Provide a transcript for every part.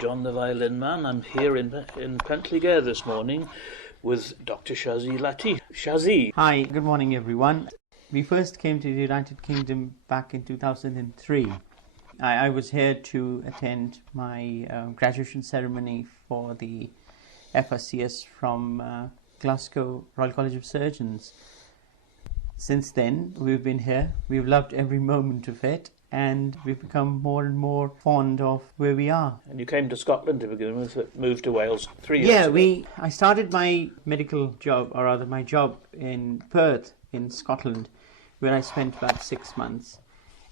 John the Violin Man. I'm here in Pentligare this morning with Dr Shehzad Latif. Shahzi. Hi, good morning everyone. We first came to the United Kingdom back in 2003. I was here to attend my graduation ceremony for the FRCS from Glasgow Royal College of Surgeons. Since then, we've been here. We've loved every moment of it, and we've become more and more fond of where we are. And you came to Scotland to begin with, moved to Wales 3 years ago. Yeah, I started my medical job, or rather my job in Perth in Scotland, where I spent about 6 months.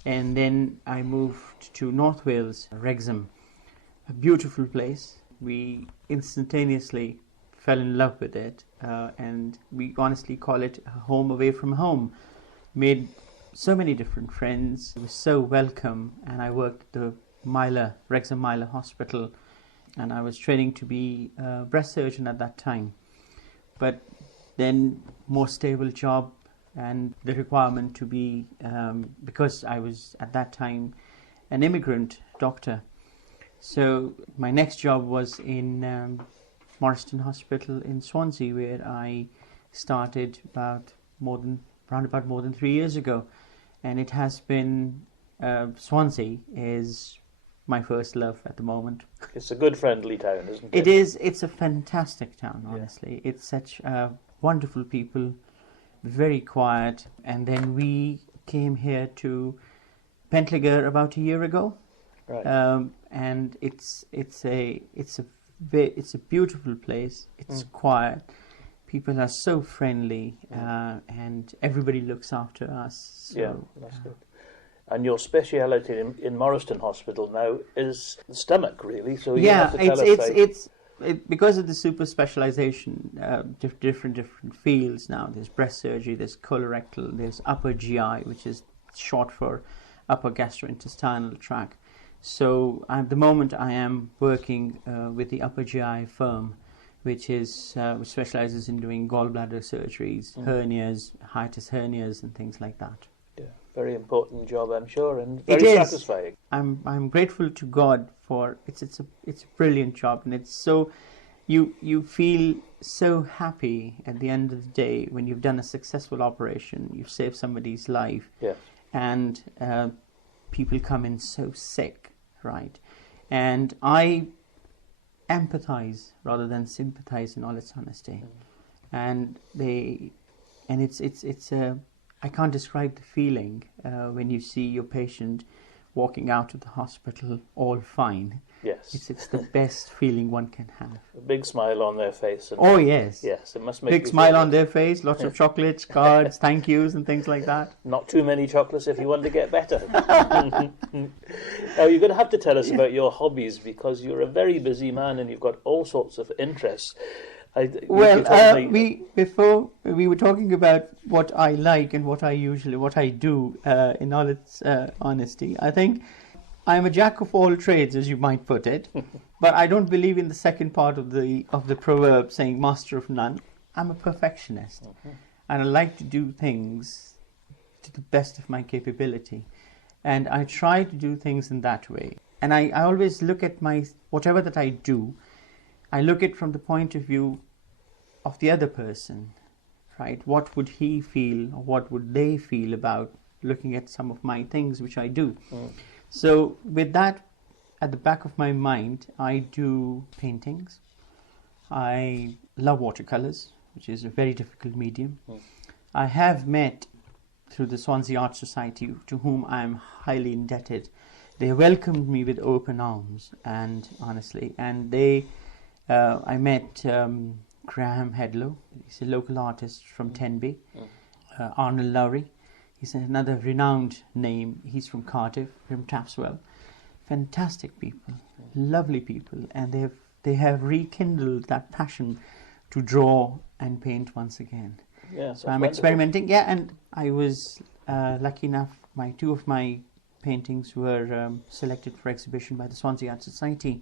And then I moved to North Wales, Wrexham, a beautiful place. We instantaneously fell in love with it, and we honestly call it a home away from home. Made so many different friends. It was so welcome, and I worked at the Wrexham Myler Hospital, and I was training to be a breast surgeon at that time. But then more stable job, and the requirement to be, because I was at that time an immigrant doctor. So my next job was in Morriston Hospital in Swansea, where I started around about more than 3 years ago. And it has been, Swansea is my first love at the moment. It's a good friendly town, isn't it? It is. It's a fantastic town, honestly. Yeah. It's such wonderful people, very quiet. And then we came here to Pentligare about a year ago. Right. And it's a beautiful place. It's quiet. People are so friendly, and everybody looks after us. So, yeah, that's good. And your speciality in Morriston Hospital now is the stomach, really. So you have to tell us. Because of the super specialization, different fields now. There's breast surgery, there's colorectal, there's upper GI, which is short for upper gastrointestinal tract. So at the moment, I am working with the upper GI firm, which specializes in doing gallbladder surgeries, hernias, hiatus hernias, and things like that. Yeah, very important job, I'm sure, and very satisfying. I'm grateful to God for it's a brilliant job, and it's so you feel so happy at the end of the day when you've done a successful operation, you've saved somebody's life, and people come in so sick, right? And I empathize rather than sympathize, in all its honesty. And it's I can't describe the feeling when you see your patient walking out of the hospital all fine. Yes. It's the best feeling one can have. A big smile on their face. Oh yes. Yes, it must make big smile on their face, lots of chocolates, cards, thank yous and things like that. Not too many chocolates if you want to get better. Now you're going to have to tell us about your hobbies, because you're a very busy man and you've got all sorts of interests. Before we were talking about what I like and what I do, in all its honesty, I think I'm a jack of all trades, as you might put it, but I don't believe in the second part of the proverb saying master of none. I'm a perfectionist, and I like to do things to the best of my capability, and I try to do things in that way. And I always look at whatever that I do, I look at it from the point of view of the other person, right? What would he feel, or what would they feel about looking at some of my things which I do? So with that at the back of my mind, I do paintings. I love watercolors, which is a very difficult medium. I have met, through the Swansea Art Society, to whom I am highly indebted. They welcomed me with open arms, and honestly, and I met Graham Hedlow. He's a local artist from Tenby. Arnold Lowry. He's another renowned name. He's from Cardiff, from Tapswell. Fantastic people, lovely people, and they have rekindled that passion to draw and paint once again. Yeah, so I'm experimenting. Yeah, and I was lucky enough. Two of my paintings were selected for exhibition by the Swansea Art Society.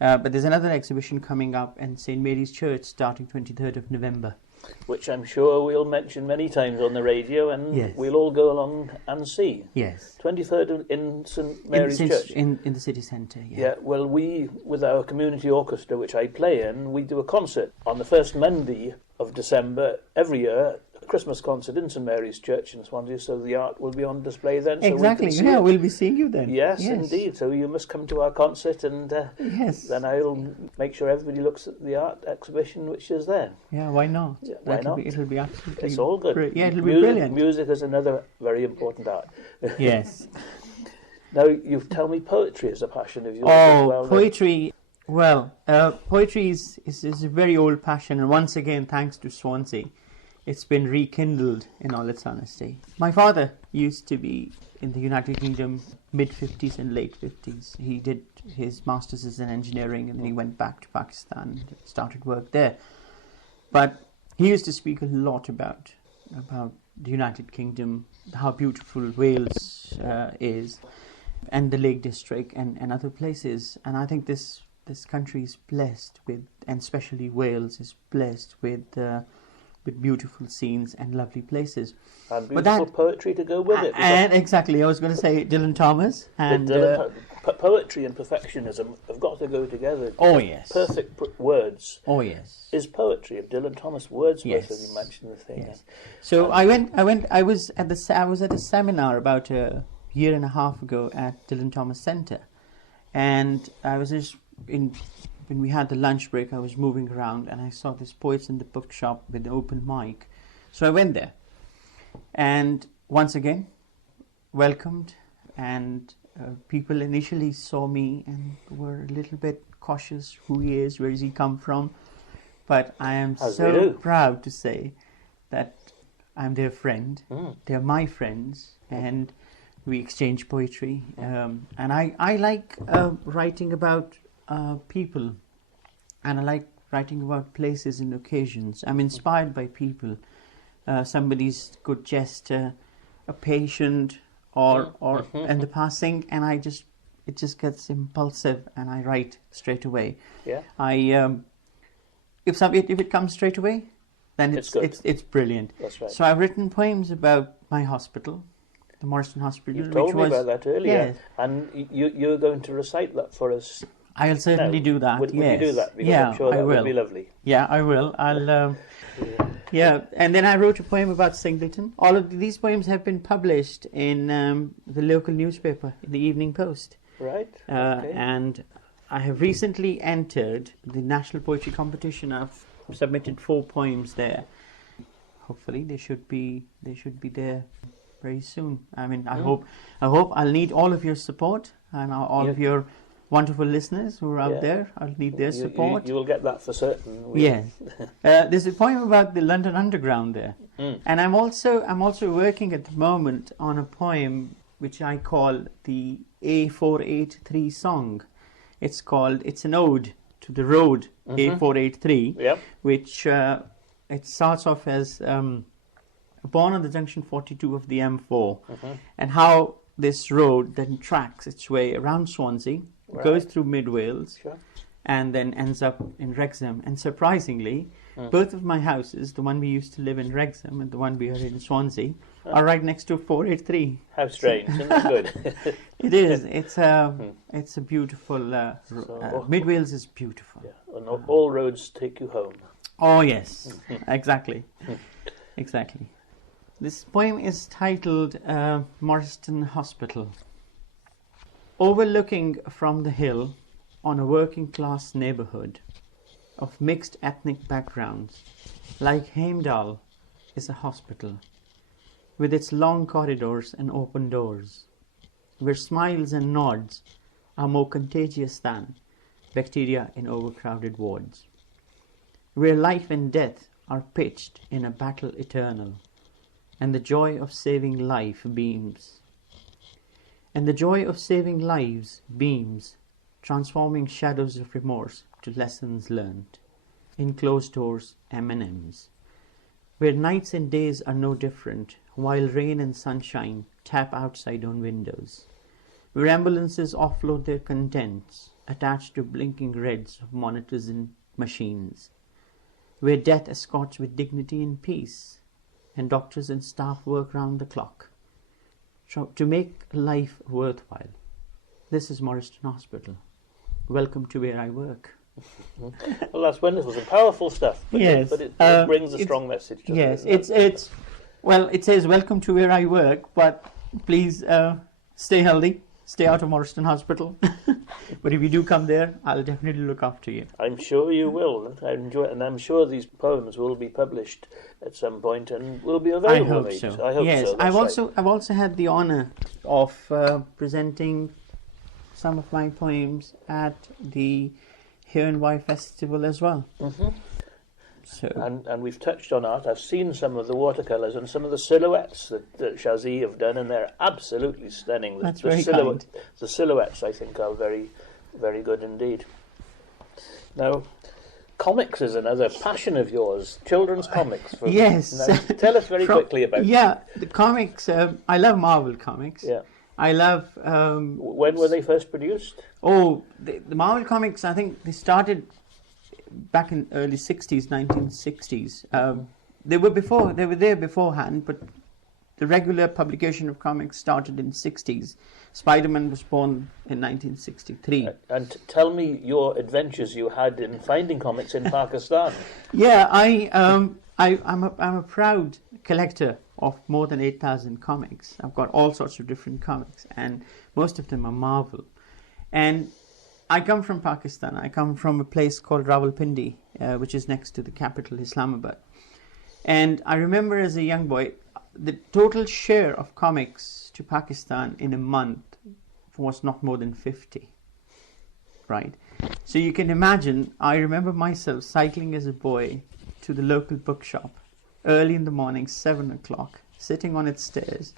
But there's another exhibition coming up in St Mary's Church starting 23rd of November. which I'm sure we'll mention many times on the radio, and Yes. we'll all go along and see. Yes. 23rd in St Mary's Church. In the city centre, yeah. Yeah, well, we, with our community orchestra, which I play in, we do a concert on the first Monday of December every year, a Christmas concert in St Mary's Church in Swansea, so the art will be on display then. So Exactly, we can see yeah, it. we'll be seeing you then. Yes, indeed. So you must come to our concert, and Yes. then I'll make sure everybody looks at the art exhibition which is there. Yeah, why not? Yeah, why not? It'll be absolutely... It's all good. Yeah, it'll be brilliant. Music is another very important art. Yes. Now, you've told me poetry is a passion of yours Oh, as well. poetry. Well, poetry is a very old passion, and once again, thanks to Swansea, it's been rekindled in all its honesty. My father used to be in the United Kingdom mid-50s and late 50s. He did his master's in engineering, and then he went back to Pakistan and started work there. But he used to speak a lot about the United Kingdom, how beautiful Wales is, and the Lake District and other places. And I think this country is blessed with, and especially Wales is blessed with beautiful scenes and lovely places. And beautiful poetry to go with it. And exactly, I was going to say Dylan Thomas. And poetry and perfectionism have got to go together. Oh yes. Perfect words. Oh yes. Is poetry of Dylan Thomas Wordsworth, Yes. as you mentioned the thing. Yes. So I was at a seminar about a year and a half ago at Dylan Thomas Centre, and I was just when we had the lunch break, I was moving around and I saw this Poets in the Bookshop with the open mic. So I went there and once again welcomed, and people initially saw me and were a little bit cautious. Who he is, where does he come from? But I am so proud to say that I'm their friend. They're my friends, and we exchange poetry. And I like writing about people, and I like writing about places and occasions. I'm inspired by people. Somebody's good gesture, a patient, or and the passing, and it just gets impulsive, and I write straight away. Yeah. If it comes straight away, then it's brilliant. That's right. So I've written poems about my hospital, the Morriston Hospital. You told me about that earlier, yes. and you're going to recite that for us. I'll certainly do that. Would yes. you do that? Because I'm sure that would be lovely. Yeah, I will. I'll. Yeah, and then I wrote a poem about Singleton. All of these poems have been published in the local newspaper, the Evening Post. Right. Okay. And I have recently entered the National Poetry Competition. I've submitted 4 poems there. Hopefully, they should be there very soon. I mean, I hope I'll need all of your support and all of your wonderful listeners who are out there. I'll need their support. You will get that for certain. Yes. There's a poem about the London Underground there, and I'm also working at the moment on a poem which I call the A483 song. It's an ode to the road A483, which it starts off as born on the junction 42 of the M4, and how this road then tracks its way around Swansea, goes through mid Wales, and then ends up in Wrexham. And surprisingly, both of my houses, the one we used to live in Wrexham and the one we are in Swansea, are right next to 483. How strange, isn't it good? It is. It's a beautiful. Mid Wales is beautiful. Yeah. And all roads take you home. Oh yes, exactly, exactly. This poem is titled Morriston Hospital. Overlooking from the hill on a working class neighbourhood of mixed ethnic backgrounds, like Heimdall is a hospital, with its long corridors and open doors, where smiles and nods are more contagious than bacteria in overcrowded wards, where life and death are pitched in a battle eternal, and the joy of saving life beams. And the joy of saving lives beams, transforming shadows of remorse to lessons learned, in closed doors M&Ms, where nights and days are no different, while rain and sunshine tap outside on windows, where ambulances offload their contents, attached to blinking reds of monitors and machines, where death escorts with dignity and peace, and doctors and staff work round the clock to make life worthwhile. This is Morriston Hospital. Welcome to where I work. Well, that's wonderful. Some powerful stuff. But yes, it brings a strong message. Yes, it? It says welcome to where I work, but please stay healthy, stay out of Morriston Hospital. But if you do come there, I'll definitely look after you. I'm sure you will. I enjoy it, and I'm sure these poems will be published at some point and will be available. I hope so. I hope yes, so. I've also had the honour of presenting some of my poems at the Here and Why Festival as well. Mm-hmm. So and we've touched on art. I've seen some of the watercolours and some of the silhouettes that Shahzad have done, and they're absolutely stunning. That's very kind. The silhouettes, I think, are very, very good indeed. Now, comics is another passion of yours. Children's comics. Yes. Now, tell us very quickly about. Yeah, the comics. I love Marvel comics. Yeah. I love. When were they first produced? Oh, the Marvel comics. I think they started back in early 60s, 1960s. They were there beforehand, but the regular publication of comics started in 60s. Spider-Man was born in 1963. And tell me your adventures you had in finding comics in Pakistan. Yeah, I'm a proud collector of more than 8,000 comics. I've got all sorts of different comics, and most of them are Marvel. And I come from Pakistan. I come from a place called Rawalpindi, which is next to the capital, Islamabad. And I remember as a young boy, the total share of comics to Pakistan in a month was not more than 50. Right? So you can imagine, I remember myself cycling as a boy to the local bookshop early in the morning, 7 o'clock, sitting on its stairs,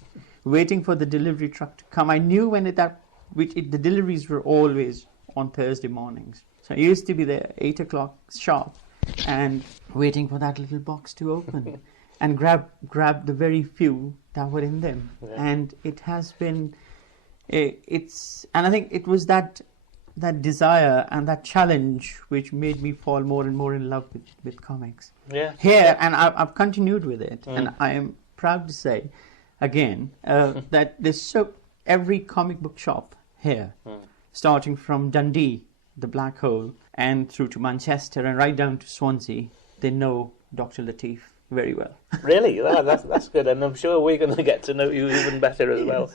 waiting for the delivery truck to come. I knew when the deliveries were always on Thursday mornings. So I used to be there 8 o'clock sharp and waiting for that little box to open and grab the very few that were in them. Yeah. And it has been, and I think it was that desire and that challenge which made me fall more and more in love with comics. Yeah. Here, and I've continued with it, and I am proud to say, again, that there's every comic book shop here, starting from Dundee, the Black Hole, and through to Manchester and right down to Swansea, they know Dr. Latif very well. Really? That's good, and I'm sure we're going to get to know you even better as well.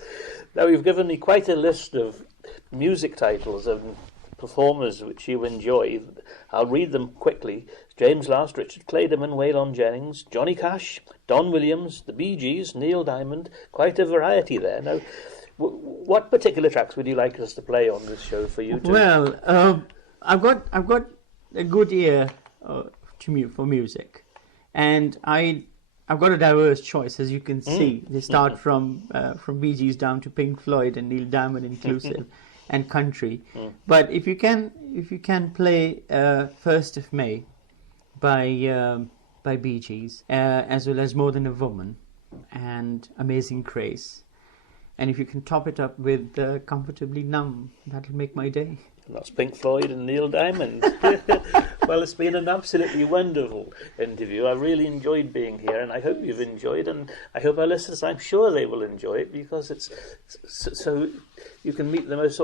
Now, you've given me quite a list of music titles and performers which you enjoy. I'll read them quickly. James Last, Richard Clayderman, Waylon Jennings, Johnny Cash, Don Williams, the Bee Gees, Neil Diamond, quite a variety there. Now, what particular tracks would you like us to play on this show for you two? Well, I've got a good ear for music, and I've got a diverse choice, as you can see. They start from Bee Gees down to Pink Floyd and Neil Diamond inclusive, and country. But if you can play First of May by Bee Gees, as well as More Than a Woman and Amazing Grace. And if you can top it up with Comfortably Numb, that'll make my day. That's Pink Floyd and Neil Diamond. Well, it's been an absolutely wonderful interview. I really enjoyed being here, and I hope you've enjoyed, and I hope our listeners, I'm sure they will enjoy it, because it's so you can meet the most...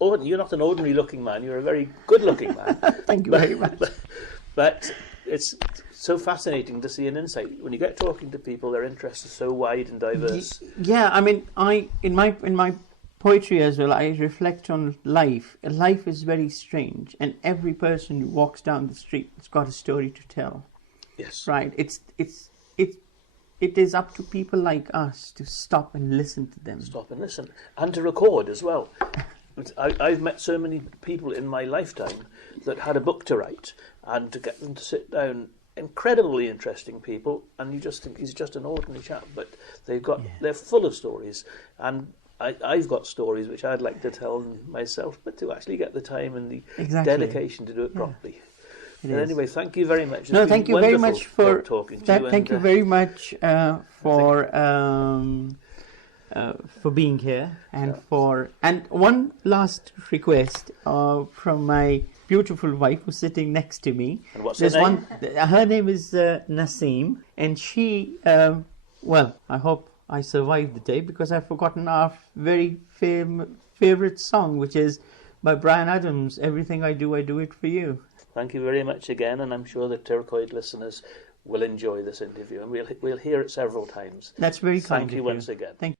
You're not an ordinary looking man, you're a very good looking man. Thank you very much. But it's so fascinating to see an insight. When you get talking to people, their interests are so wide and diverse. Yeah, I mean, in my poetry as well, I reflect on life. Life is very strange, and every person who walks down the street has got a story to tell. Yes. Right. It is up to people like us to stop and listen to them. Stop and listen, and to record as well. I've met so many people in my lifetime that had a book to write, and to get them to sit down, incredibly interesting people, and you just think he's just an ordinary chap, but they're full of stories, and I've got stories which I'd like to tell myself, but to actually get the time and the dedication to do it properly. But anyway, thank you very much. Thank you very much for talking to you. Thank you very much for for being here and one last request from my beautiful wife who's sitting next to me. And what's her name? Her name is Naseem, and she I hope I survive the day because I've forgotten our very favorite song, which is by Bryan Adams, Everything I Do It For You. Thank you very much again, and I'm sure the Turquoise listeners will enjoy this interview, and we'll hear it several times. That's very kind of you. Thank you once again. Thank you.